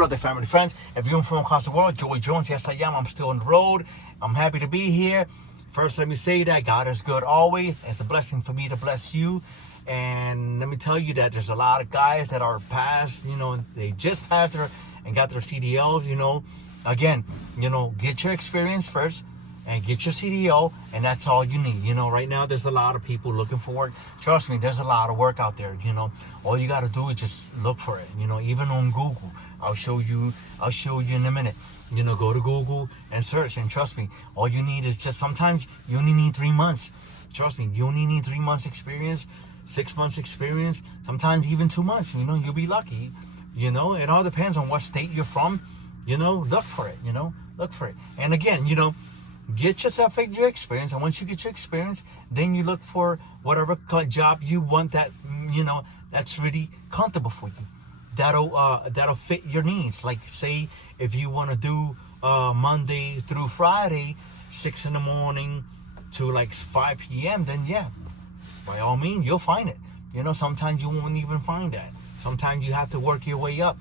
Hello there, family, friends. If you're from across the world, Joey Jones, yes I am. I'm still on the road. I'm happy to be here. First, let me say that God is good always. It's a blessing for me to bless you. And let me tell you that there's a lot of guys that are past, they just passed and got their CDLs, Again, get your experience first and get your CDL, and that's all you need. Right now there's a lot of people looking for work. Trust me, there's a lot of work out there. All you got to do is just look for it. Even on Google, I'll show you in a minute. Go to Google and search, and trust me, all you need is just, sometimes you only need 3 months. Trust me, you only need 3 months experience, 6 months experience, sometimes even 2 months. You'll be lucky. It all depends on what state you're from. Look for it. Look for it. And again, get yourself your experience, and once you get your experience, then you look for whatever job you want that that's really comfortable for you. That'll fit your needs. Like, say if you want to do Monday through Friday, 6 a.m. to like 5 p.m., then yeah, by all means, you'll find it. Sometimes you won't even find that. Sometimes you have to work your way up,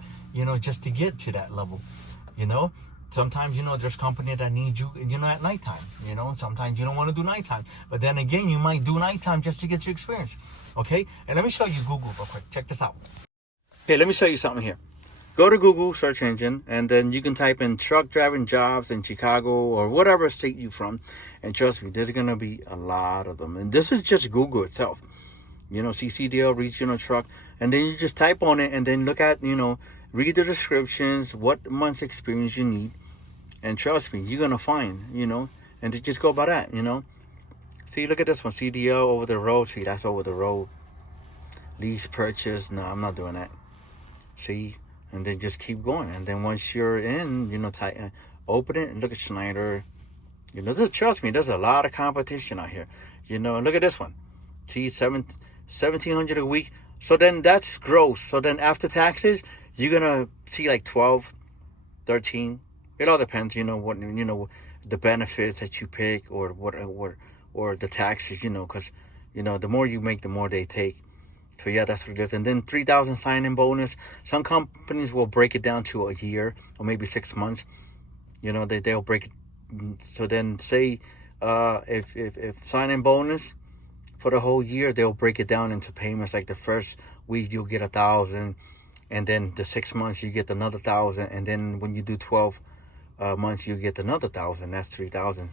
just to get to that level. Sometimes, there's company that need you, at nighttime. Sometimes you don't want to do nighttime. But then again, you might do nighttime just to get your experience. Okay? And let me show you Google real quick. Check this out. Okay, let me show you something here. Go to Google search engine, and then you can type in truck driving jobs in Chicago or whatever state you're from. And trust me, there's going to be a lot of them. And this is just Google itself. CCDL, regional truck. And then you just type on it and then look at, read the descriptions, what month's experience you need. And trust me, you're going to find, and to just go by that, See, look at this one. CDL over the road. See, that's over the road. Lease purchase. No, I'm not doing that. See, and then just keep going. And then once you're in, open it and look at Schneider. Trust me, there's a lot of competition out here. Look at this one. See, $1,700 a week. So then that's gross. So then after taxes, you're gonna see like 12, 13. It all depends, what the benefits that you pick or or the taxes, because the more you make, the more they take. So yeah, that's what it is. And then 3,000 sign-in bonus. Some companies will break it down to a year or maybe 6 months. They'll break it. So then say if sign-in bonus for the whole year, they'll break it down into payments. Like the first week you'll get 1,000, and then the 6 months you get another 1,000, and then when you do 12 months you get another 1,000. That's 3,000,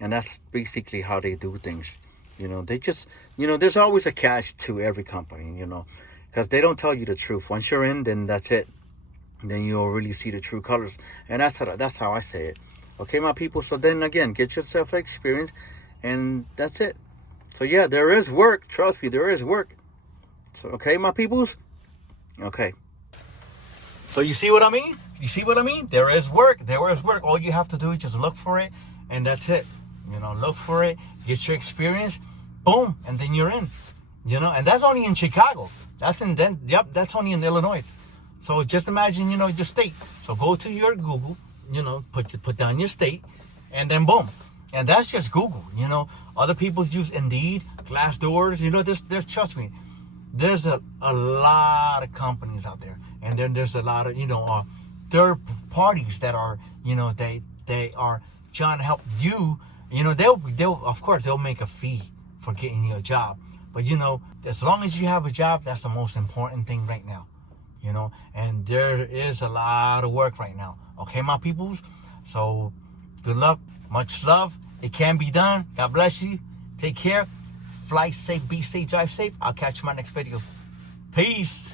and that's basically how they do things. They just there's always a catch to every company, because they don't tell you the truth. Once you're in, then that's it. Then you'll really see the true colors, and that's how I say it. Okay, my people. So then again, get yourself experience, and that's it. So yeah, there is work. Trust me, there is work. So okay, my peoples. Okay. So you see what I mean? You see what I mean? There is work. There is work. All you have to do is just look for it, and that's it. Look for it. Get your experience. Boom, and then you're in. And that's only in Chicago. That's only in Illinois. So just imagine, your state. So go to your Google, put down your state, and then boom. And that's just Google, Other people use Indeed, Glassdoor, there's trust me, there's a lot of companies out there. And then there's a lot of, third parties that are, they are trying to help you. They'll of course they'll make a fee for getting you a job. But as long as you have a job, that's the most important thing right now. And there is a lot of work right now. Okay, my peoples. So good luck, much love. It can be done. God bless you. Take care. Fly safe, be safe, drive safe. I'll catch you in my next video. Peace.